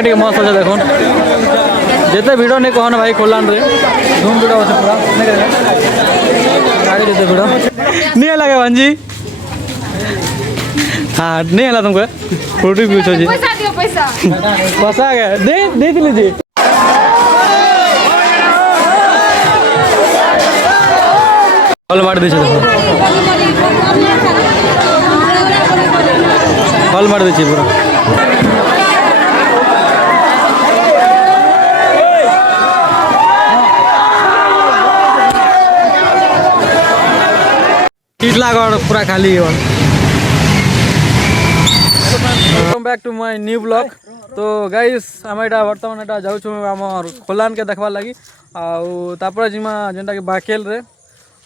टे मस्त अच्छे देख जिते भिड़ नहीं कहना भाई खोलान रे धूम भिड़ अच्छे पूरा गाड़ी जिते भिड़ नहीं लगे भांजी हाँ नहीं है तुमको फ्रूटी पूछो जी पैसा आ गया दे लीजिए फल मार दीजिए फल मार दीजिए पूरा टीटलागढ़ पूरा खाली है। Welcome back to my new blog. तो गाइस आम एटा बर्तमान एटा जाऊँ आम खोलान के देखबार लगी आउे जिमा जेनटा कि बाकेल रे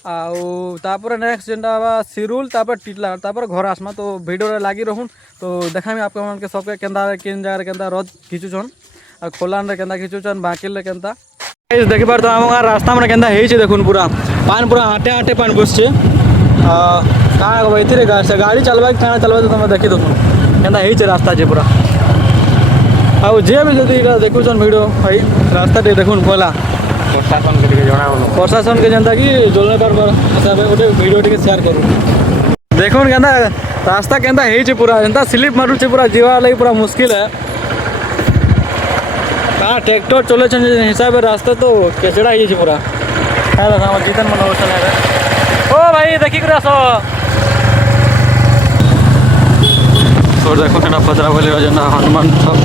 आउे नेक्स्ट जेनटा सिरुल टीटलागढ़ घर आसमा तो वीडियो लगी रहूँ तो देखामी आप सबके केन्दा किन जगह केन्दा रथ खिचुछन आ खोलान रे केन्दा खिचुछन बाकेल रे केन्दा देखि पार तो आम रास्ता में केन्दा हेइछे देखुन पूरा पान पूरा आटे आटे पान बसछे कहाँ ये गाड़ी चलवा खाना चलवा तो तुम देखी दो क्या रास्ता है पूरा आउ जे भी जब देखुन वीडियो भाई रास्ता देखुन पहला प्रशासन के जनता कि जोलने पर हिसाब गोटे वीडियो टे शेयर करूँ देखुन क्या रास्ता क्या पूरा एंता स्लीप मारूचे पूरा जीवा लगी पूरा मुश्किल है कहाँ ट्रैक्टर चले हिसाब रास्ता तो केचड़ा ही पूरा है जीतन मन चले ओ भाई देखी कर आस देखो क्या पचरा बोल हनुमान सब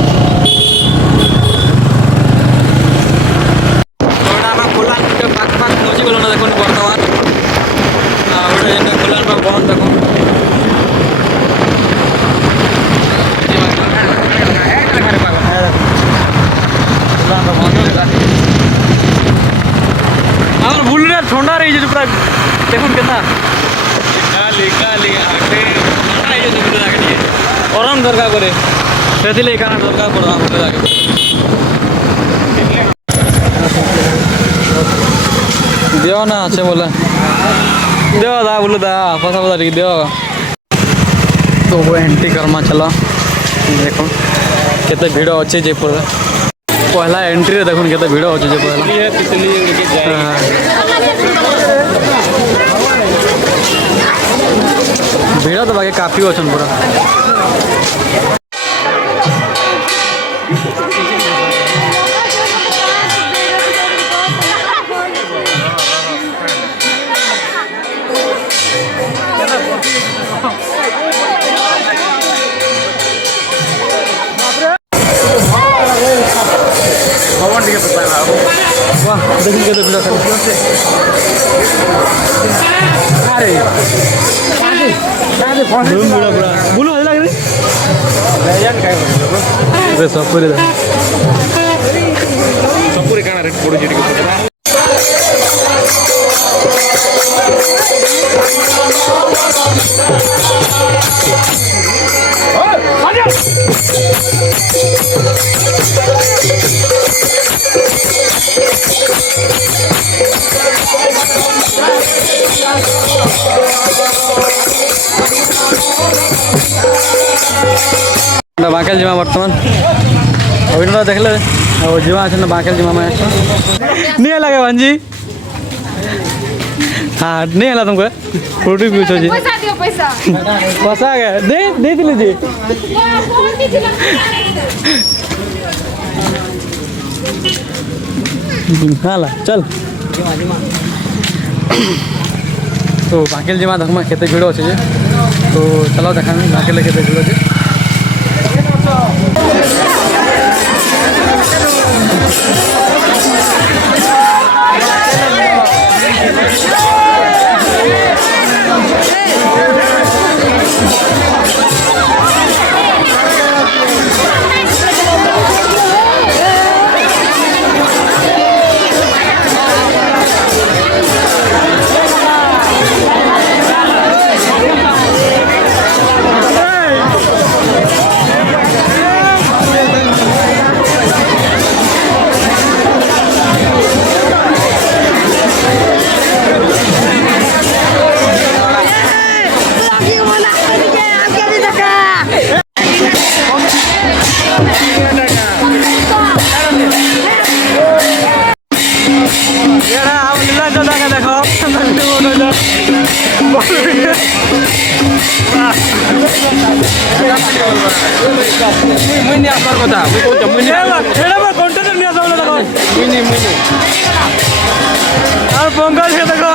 खोलान पहुँची गल ना देख बर्तमान खोलान बंद देख भूल ठंडा रही पूरा देखुन के गरम दरकार करे से दरकार पड़ा दियो ना अच्छे बोले दियो दा बोलो दा पसा पसा टे दियो तो वो एंट्री करमा चलो देखो केते भिड़ अच्छे जयपुर पहला एंट्री देखो केते भिड़ अच्छे जयपुर भिड़ तो बाकी काफी अच्छे पूरा देखिए बोलो सपूरी क्या रेट पड़ू बाकेल जिमा बर्तमान अभी देख ले जिमा अच्छे बाकेल जिमा में नहीं लगे भांजी हाँ नहीं है तुमको फ्रूटी पूछो जी पैसा आ गया दे लीजिए हाँ ला चल तो बाकेल जिमा देखमा केते भिड़ अच्छे तो चलो देखा बाकेल केते भिड़ अच्छे ମୁଇଁ ନି ଆସିବାର କଥା ମୁଇଁ କହୁଛ ମୁଇଁ ନି ଏଇଟା କଣ୍ଟେନର ନିଆ ସବୁ ଦେଖ ମୁଇଁ ନି আর পঙ্কজ কে দেখো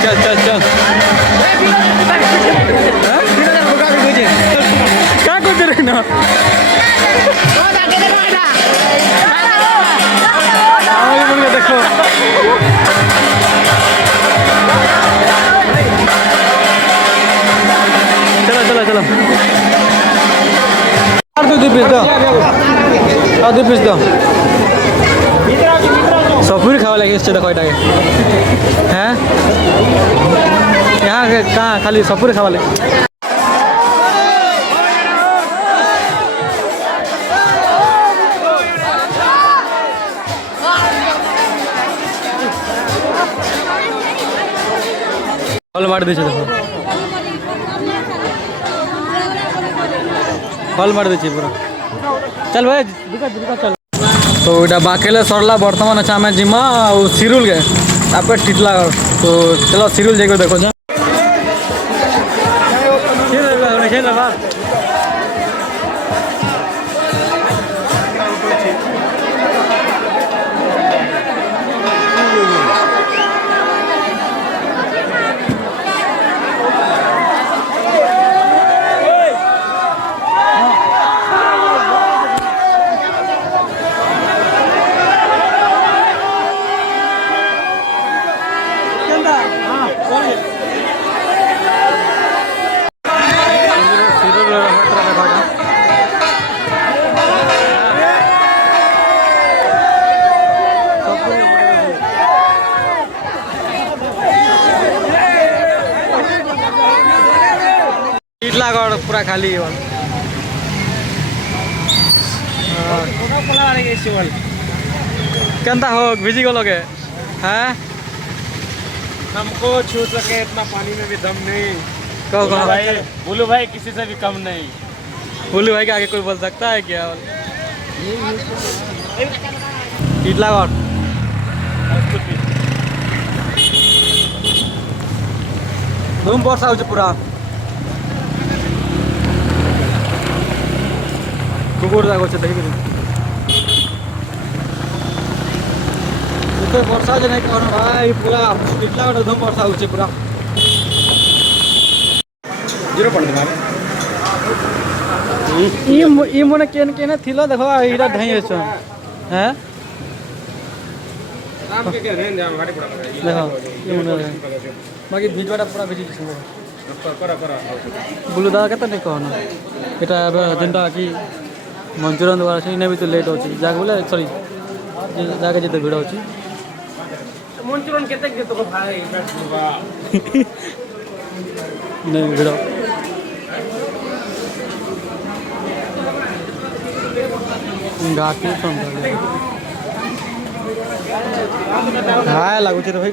चल चल चल क्या कुछ रही ना देखो चलो चलो चलो और दो पीस दो और दो पीस दो सफुरी खावा लगे इससे देखो इटाके हैं यहाँ कहाँ खाली सफुरी खावा लगे फल मार दीजिए देखो फल मार दीजिए पूरा चल भाई दुका चल तो इटा बाकेले सरला बर्तमान अच्छा आम जिमा और सिरुल के तापर टिटला तो चलो सिरुल जाकर देखो जा टिटलागढ़ पूरा खाली केंता हो भिजी गलो के हैं हमको छू सके इतना पानी में भी दम नहीं कहो कहो बोलू भाई किसी से भी कम नहीं बोलू भाई के आगे कोई बोल सकता है क्या टिटलागढ़ धूम वर्षा हो पूरा कुकुर जाग देखिए वर्षा जो नहीं कौन भाई पूरा टिटलागढ़ धूम वर्षा हो पूरा 0 ई मने केन केन थिलो देखो इरा ढई छ हैं राम के रेन दे गाड़ी पड़ा देखो ई मने बाकी भिजवाटा पूरा भिजी छ बुलु दादा केता नहीं कहना एटा जेनटा कि मंचूरियन द्वारा से इने भी तो लेट होची जाके बोले सॉरी जाके जेते भिड़ होची मंचूरियन केते के तो भाई नहीं भिड़ गाती हाय लागू रे भाई